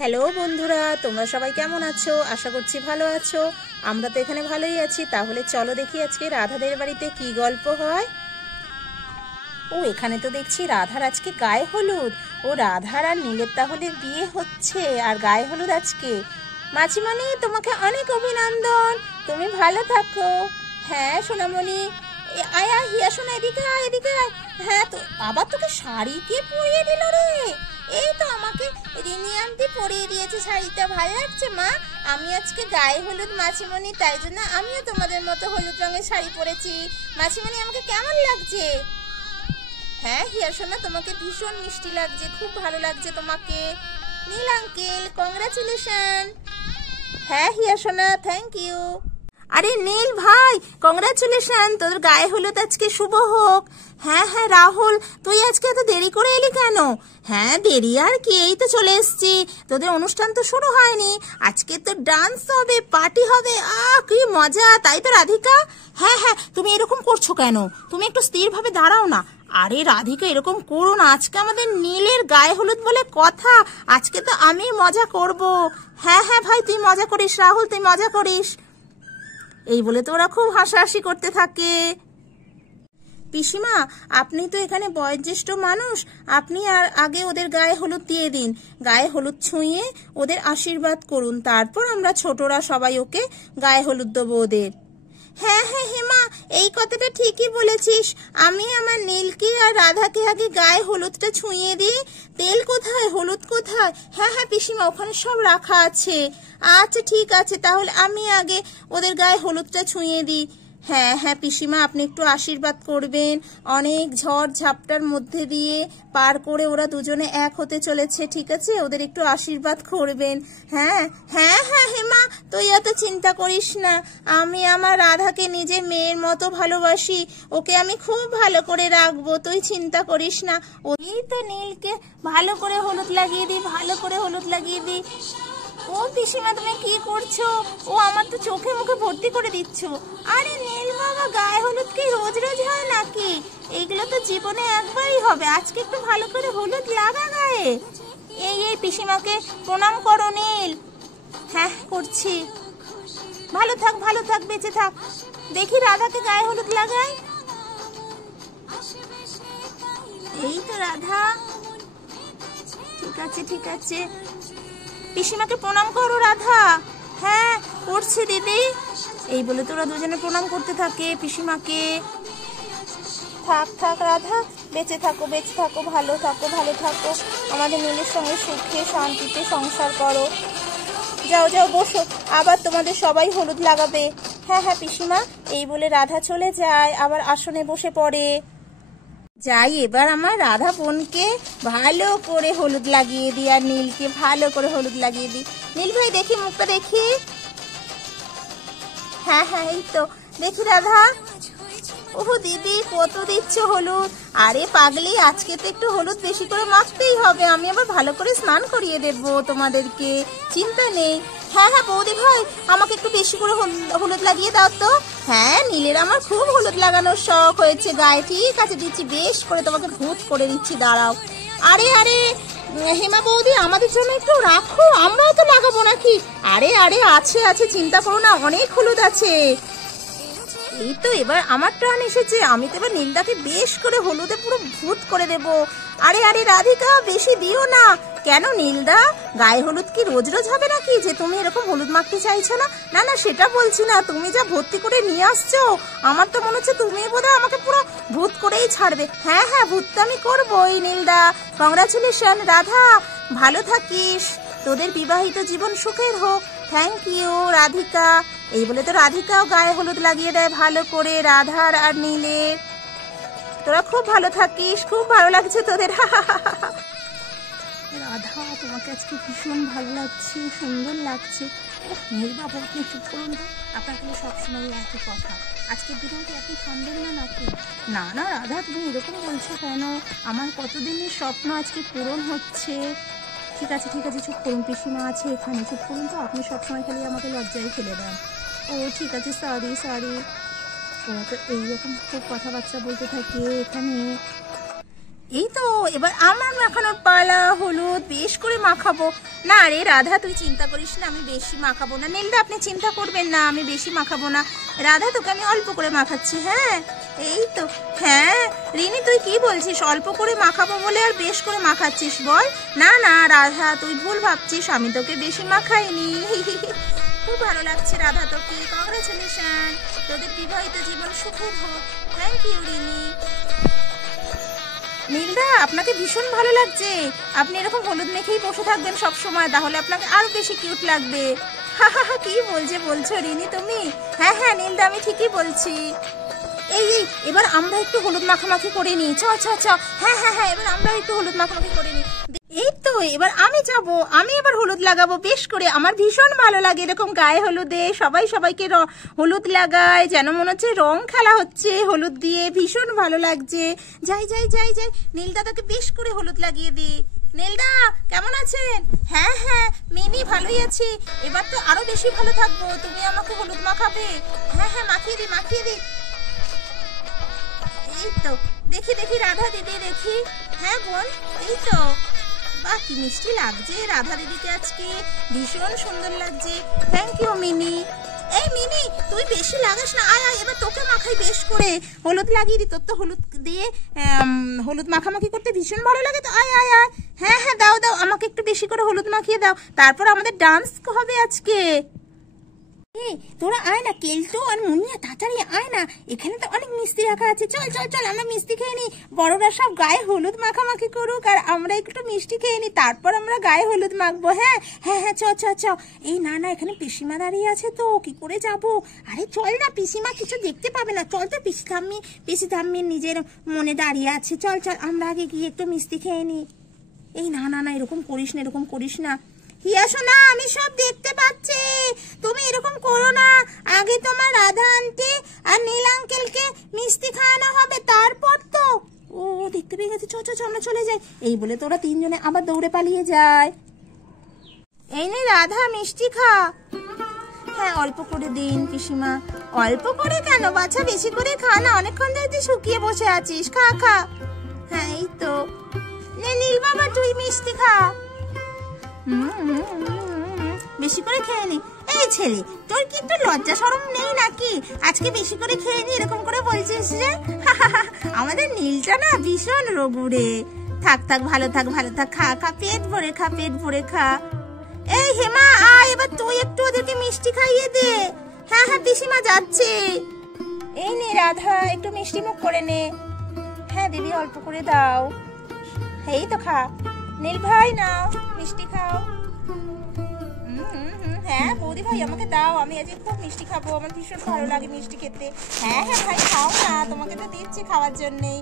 Hello বন্ধুরা, তোমরা সবাই কেমন আছো? আশা করছি ভালো আছো। আমরা তো এখানে ভালোই আছি। তাহলে চলো দেখি আজকে রাধাদের বাড়িতে কি গল্প হয়। ও এখানে তো দেখছি রাধার আজকে গায়ে হলুদ। ও রাধার আর নীলের তাহলে বিয়ে হচ্ছে আর গায়ে হলুদ আজকে। মাছিমণি, তোমাকে অনেক অভিনন্দন, তুমি ভালো থাকো। হ্যাঁ সোনামণি, আয় আয় হিয়া সোনা, এদিকে আয় এদিকে আয়। হ্যাঁ তো আবার তোকে শাড়ি কে পরিয়ে দিল রে? এই তো আমাকে রিনি আন্টি পরিয়ে দিয়েছে শাড়িটা। ভালো লাগছে মা। আমি আজকে গায়ে হলুদ মাছিমণি, তাই জন্য আমিও তোমাদের মতো হলুদ রঙের শাড়ি পরেছি। মাছিমণি, আমাকে কেমন লাগছে? হ্যাঁ হিয়া সোনা, তোমাকে ভীষণ মিষ্টি লাগছে, খুব ভালো লাগছে তোমাকে। নীল আঙ্কেল, কংগ্রাচুলেশন। হ্যাঁ হিয়া সোনা, থ্যাংক ইউ। আরে নীল ভাই, কংগ্রাচুলেশন, তোর গায়ে হলুদ আজকে শুভ হোক। হ্যাঁ হ্যাঁ রাহুল, তুই আজকে এত দেরি করে এলি কেন? হ্যাঁ দেরি আর কি, এই তো চলে এসছি। তোদের অনুষ্ঠান তো শুরু হয়নি, আজকে তো ডান্স হবে, পার্টি হবে। কি মজা, তাই তো রাধিকা? হ্যাঁ হ্যাঁ, তুমি এরকম করছো কেন? তুমি একটু স্থিরভাবে দাঁড়াও না। আরে রাধিকা, এরকম করো না, আজকে আমাদের নীলের গায়ে হলুদ বলে কথা। আজকে তো আমি মজা করব। হ্যাঁ হ্যাঁ ভাই, তুই মজা করিস, রাহুল তুই মজা করিস। এই বলে তো ওরা খুব হাসাহাসি করতে থাকে। পিসিমা, আপনি তো এখানে বয়োজ্যেষ্ঠ মানুষ, আপনি আর আগে ওদের গায়ে হলুদ দিয়ে দিন। গায়ে হলুদ ছুঁয়ে ওদের আশীর্বাদ করুন, তারপর আমরা ছোটরা সবাই ওকে গায়ে হলুদ দেবো ওদের। হ্যাঁ হ্যাঁ হেমা, এই কথাটা ঠিকই বলেছিস। আমি আমার নীলকে আর রাধাকে আগে গায়ে হলুদটা ছুঁয়ে দিই। তেল কোথায়, হলুদ কোথায়? হ্যাঁ হ্যাঁ পিসিমা, ওখানে সব রাখা আছে। আচ্ছা ঠিক আছে, তাহলে আমি আগে ওদের গায়ে হলুদটা ছুঁয়ে দিই। হ্যাঁ হ্যাঁ পিসিমা, আপনি একটু আশীর্বাদ করবেন। অনেক ঝড় ঝাপটার মধ্যে দিয়ে পার করে ওরা দুজনে এক হতে চলেছে, ঠিক আছে? ওদের একটু আশীর্বাদ করবেন। হ্যাঁ হ্যাঁ হ্যাঁ হেমা, তুই এত চিন্তা করিস না। আমি আমার রাধাকে নিজের মেয়ের মতো ভালোবাসি, ওকে আমি খুব ভালো করে রাখবো, তুই চিন্তা করিস না। ওই তো নীলকে ভালো করে হলুদ লাগিয়ে দিই, ভালো করে হলুদ লাগিয়ে দিই। ও পিসিমা, তুমি কি করছো? ও আমার তো চোখে মুখে ভর্তি করে দিচ্ছ। আরে নীল বাবা, গায়ে হলুদ কি রোজ রোজ হয় নাকি? এইগুলো তো জীবনে একবারই হবে, আজকে একটু ভালো করে হলুদ লাগা গায়ে। এই পিসিমাকে প্রণাম করো নীল। হ্যাঁ করছি। ভালো থাক, ভালো থাক, বেঁচে থাক। দেখি রাধাকে গায়ে হলুদ লাগাই। এই তো রাধা, ঠিক আছে ঠিক আছে। পিসিমাকে প্রণাম করো রাধা। হ্যাঁ করছি দিদি। এই বলে তোরা দুজনে প্রণাম করতে থাকে পিসিমাকে। থাক থাক রাধা, বেঁচে থাকো বেঁচে থাকো, ভালো থাকো ভালো থাকো, আমাদের নীলের সঙ্গে সুখে শান্তিতে সংসার করো। যাও যাও বসো, আবার তোমাদের সবাই হলুদ লাগাবে। হ্যাঁ হ্যাঁ পিসিমা। এই বলে রাধা চলে যায়, আবার আসনে বসে পড়ে। যাই, এবার আমার রাধা বোনকে ভালো করে হলুদ লাগিয়ে দিই আর নীলকে ভালো করে হলুদ লাগিয়ে দিই। নীল ভাই দেখি মুখটা দেখি। হ্যাঁ হ্যাঁ এই তো দেখি রাধা। ওহ দিদি, কত দিচ্ছ হলুদ? আরে পাগলি, আজকে তো একটু হলুদ বেশি করে মাখতেই হবে, আমি আবার ভালো করে স্নান করিয়ে দেবো তোমাদেরকে, চিন্তা নেই। হ্যাঁ হ্যাঁ বৌদি ভাই, আমাকে একটু বেশি করে হলুদ লাগিয়ে দাও তো। হ্যাঁ নীলের আমার খুব হলুদ লাগানোর শখ হয়েছে গায়ে, ঠিক আছে দিচ্ছি, বেশ করে তোমাকে ভূত করে দিচ্ছি, দাঁড়াও। আরে আরে হেমা বৌদি, আমাদের জন্য একটু রাখো, আমরাও তো লাগাবো নাকি? আরে আরে আছে আছে, চিন্তা করো না, অনেক হলুদ আছে। এই তো এবার আমার টার্ন এসেছে, আমি তো এবার নীলদাকে বেশ করে হলুদে পুরো ভূত করে দেব। আরে আরে রাধিকা, বেশি দিও না। কেন নীলদা, গায়ে হলুদ কি রোজ রোজ হবে নাকি যে তুমি এরকম হলুদ মাখতে চাইছো না? না না সেটা বলছি না, তুমি যা ভর্তি করে নিয়ে আসছো, আমার তো মনে হচ্ছে তুমি বোধহয় আমাকে পুরো ভূত করেই ছাড়বে। হ্যাঁ হ্যাঁ, ভূত তো আমি করবোই নীলদা। কংগ্রাচুলেশন রাধা, ভালো থাকিস, তোদের বিবাহিত জীবন সুখের হোক। Thank you Radhika. এই বলে তো রাধিকাও গায়ে হলুদ লাগিয়ে দেয় ভালো করে রাধার আর নীলের। তোরা খুব ভালো থাকিস, খুব ভালো লাগছে তোদের। রাধা, তোমাকে আজকে ভীষণ ভালো লাগছে, সুন্দর লাগছে। নীল বাবু, আপনি চুপ করুন তো, আপনার কিন্তু সবসময় একই কথা। আজকের দিনেও কি আপনি থামবেন না নাকি? না না রাধা, তুমি এরকম বলছো কেন? আমার কতদিনের স্বপ্ন আজকে পূরণ হচ্ছে। ঠিক আছে ঠিক আছে, চুপ করুন, পিসিমা আছে এখানে, চুপ করুন তো, আপনি সবসময় খালি আমাকে লজ্জায় ফেলে দেন। ও ঠিক আছে, সরি সরি। ও তো এইরকম খুব কথাবার্তা বলতে থাকে এখানে। এই তো এবার আমার মাখানোর পালা, হলুদ বেশ করে মাখাবো। না রে রাধা তুই চিন্তা করিস না, আমি বেশি মাখাবো না। নীলদা আপনি চিন্তা করবেন না, আমি বেশি মাখাবো না। রাধা তোকে আমি অল্প করে মাখাচ্ছি। হ্যাঁ এই তো। হ্যাঁ রিনি তুই কি বলছিস, অল্প করে মাখাবো বলে আর বেশ করে মাখাচ্ছিস বল? না না রাধা তুই ভুল ভাবছিস, আমি তোকে বেশি মাখাইনি। খুব ভালো লাগছে রাধা তোকে, কংগ্রেচুলেশন, তোদের বিবাহিত জীবন সুখের হোক। Thank you Rini. নীলদা আপনাকে ভীষণ ভালো লাগছে, আপনি এরকম হলুদ মেখেই বসে থাকবেন সব সময়, তাহলে আপনাকে আরো বেশি কিউট লাগবে। হা হা হা, কি বলছো রিনি তুমি? হ্যাঁ হ্যাঁ নীলদা আমি ঠিকই বলছি। এই এবার আমরা একটু হলুদ মাখামাখি করে নিই, চ চ চ। হ্যাঁ হ্যাঁ হ্যাঁ এবার আমরা একটু হলুদ মাখামাখি করে নিই। এই তো এবার আমি যাব, আমি এবার হলুদ লাগাবো বেশ করে। আমার ভীষণ ভালো লাগে এরকম গায়ে হলুদে সবাই সবাইকে হলুদ লাগায়, যেন মনে হচ্ছে রং খেলা হচ্ছে হলুদ দিয়ে, ভীষণ ভালো লাগছে। যাই যাই যাই যাই নীলদা তাকে বেশ করে হলুদ লাগিয়ে দিই। নীলদা কেমন আছেন? হ্যাঁ হ্যাঁ মিনি ভালোই আছি, এবার তো আরো বেশি ভালো থাকবো, তুমি আমাকে হলুদ মাখাবে। হ্যাঁ হ্যাঁ মাখিয়ে দিই মাখিয়ে দিই। এই তো দেখি দেখি রাধা দিদি দেখি। হ্যাঁ বোন এই তো, বাহ কি মিষ্টি লাগছে রাধা দিদিকে আজকে, ভীষণ সুন্দর লাগছে। Thank you Mini. এই মিনি তুই বেশি লাগাস না, আয় আয় এবার তোকে মাখাই বেশ করে, হলুদ লাগিয়ে দি। তোর তো হলুদ দিয়ে হলুদ মাখামাখি করতে ভীষণ ভালো লাগে তো, আয় আয় আয়। হ্যাঁ হ্যাঁ দাও দাও আমাকে একটু বেশি করে হলুদ মাখিয়ে দাও, তারপর আমাদের ডান্স হবে আজকে। তোরা আয় না, কেলটো আর মুনিয়া তাড়াতাড়ি আয় না, এখানে তো অনেক মিষ্টি রাখা আছে। চল চল চল আমরা মিষ্টি খেয়ে নিই, বড়রা সব গায়ে হলুদ মাখামাখি করুক আর আমরা একটু মিষ্টি খেয়ে নিই, তারপর আমরা গায়ে হলুদ মাখবো। হ্যাঁ হ্যাঁ হ্যাঁ চ চ চ। এই না না এখানে পিসিমা দাঁড়িয়ে আছে তো, কি করে যাবো? আরে চল না, পিসিমা কিছু দেখতে পাবে না, চল তো। পিসি ঠাম্মি নিজের মনে দাঁড়িয়ে আছে, চল চল আমরা আগে গিয়ে একটু মিষ্টি খেয়ে নিই। এই না না না এরকম করিস না, এরকম করিস না। হিয়া সোনা আমি সব দেখতে পাচ্ছি, তুমি এরকম করো না, আগে তোমার রাধা আন্টি আর নীল আঙ্কেলকে মিষ্টি খাওয়ানো হবে, তারপর তো। ও দেখতে পেয়ে গেছে, চ চ আমরা চলে যাই। এই বলে তোরা তিনজনে আবার দৌড়ে পালিয়ে যায়। এই নে রাধা মিষ্টি খা। হ্যাঁ অল্প করে দিন পিসিমা। অল্প করে কেন বাছা, বেশি করে খা না, অনেকক্ষণ ধরে তুই শুকিয়ে বসে আছিস, খা খা। হ্যাঁ এই তো, নে নীল বাবা তুই মিষ্টি খা। বেশি করে খেয়ে নি। এই ছেলে তোর কিন্তু লজ্জা শরম নেই নাকি, আজকে বেশি করে খেয়ে নি এরকম করে বলছিস যে? আমাদের নীলটা না ভীষণ রগুড়ে। থাক থাক ভালো থাক ভালো থাক, খা খা পেট ভরে খা পেট ভরে খা। এই হেমা আয় এবার তুই একটু ওদেরকে মিষ্টি খাইয়ে দে। হ্যাঁ হ্যাঁ পিসিমা যাচ্ছে। এই নে রাধা একটু মিষ্টি মুখ করে নে। হ্যাঁ দিদি অল্প করে দাও। এই তো খা। নীল ভাই নাও মিষ্টি খাও। হ্যাঁ বৌদি ভাই আমাকে দাও, আমি আজকে খুব মিষ্টি খাবো, আমার ভীষণ ভালো লাগে মিষ্টি খেতে। হ্যাঁ হ্যাঁ ভাই খাও না, তোমাকে তো দিচ্ছি খাওয়ার জন্যই।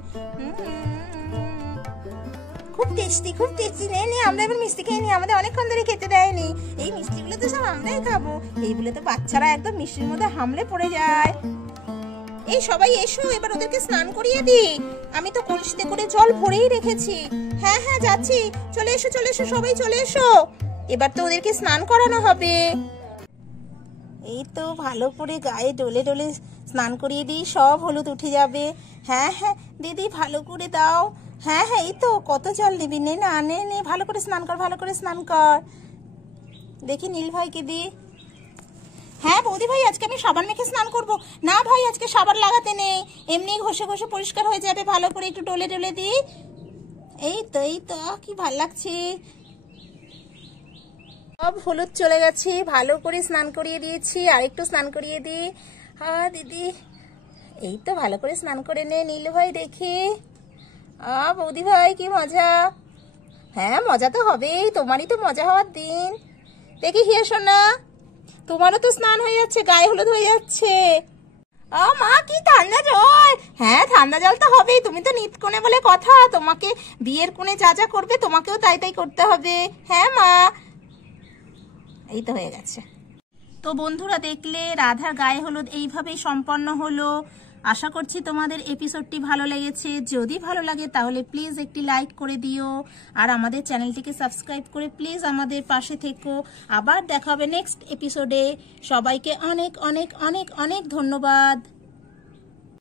খুব টেস্টি খুব টেস্টি। নে নে আমরা এবার মিষ্টি খেয়ে নিই, আমাদের অনেকক্ষণ ধরে খেতে দেয়নি। এই মিষ্টিগুলো তো সব আমরাই খাবো, এইগুলো তো বাচ্চারা একদম মিষ্টির মধ্যে হামলে পড়ে যায়। এই সবাই এসো এবার ওদেরকে স্নান করিয়ে দিই, আমি তো কলসিতে করে জল ভরেই রেখেছি। হ্যাঁ হ্যাঁ যাচ্ছি, চলে এসো সবাই চলে এসো, এবার তো ওদেরকে স্নান করানো হবে। এই তো ভালো করে গায়ে ডলে ডলে স্নান করিয়ে দিই, সব হলুদ উঠে যাবে। হ্যাঁ হ্যাঁ দিদি ভালো করে দাও। হ্যাঁ হ্যাঁ এই তো কত জল নিবি, নে না নে নে ভালো করে স্নান কর ভালো করে স্নান কর। দেখি নীল ভাইকে দি। হ্যাঁ বৌদি ভাই আজকে আমি সাবান মেখে স্নান করব। না ভাই আজকে সাবান লাগাতে নেই, এমনি ঘষে ঘষে পরিষ্কার হয়ে যাবে, ভালো করে একটু ডলে ডলে দিই। এই তো কি ভাল লাগছে। সব হলুদ চলে গেছে, ভালো করে স্নান করিয়ে দিয়েছি, আরেকটু স্নান করিয়ে দিই। হ্যাঁ দিদি এই তো ভালো করে স্নান করে নে নীল ভাই দেখি। বৌদি ভাই কি মজা। হ্যাঁ মজা তো হবেই, তোমারই তো মজা হওয়ার দিন। দেখি হিয়া সোনা তোমারও তো স্নান হয়ে যাচ্ছে, গায়ে হলুদ হয়ে যাচ্ছে। মা কি ঠান্ডা জল। হ্যাঁ ঠান্ডা জল তো হবেই, তুমি তো নিত কোণে বলে কথা, তোমাকে বিয়ের কোণে যা যা করবে তোমাকেও তাই তাই করতে হবে। হ্যাঁ মা এই তো হয়ে গেছে। তো বন্ধুরা দেখলে রাধার গায়ে হলুদ এইভাবেই সম্পন্ন হলো। আশা করছি তোমাদের এপিসোডটি ভালো লেগেছে, যদি ভালো লাগে তাহলে প্লিজ একটি লাইক করে দিও আর আমাদের চ্যানেলটিকে সাবস্ক্রাইব করে প্লিজ আমাদের পাশে থেকো। আবার দেখা হবে নেক্সট এপিসোডে। সবাইকে অনেক অনেক অনেক অনেক ধন্যবাদ।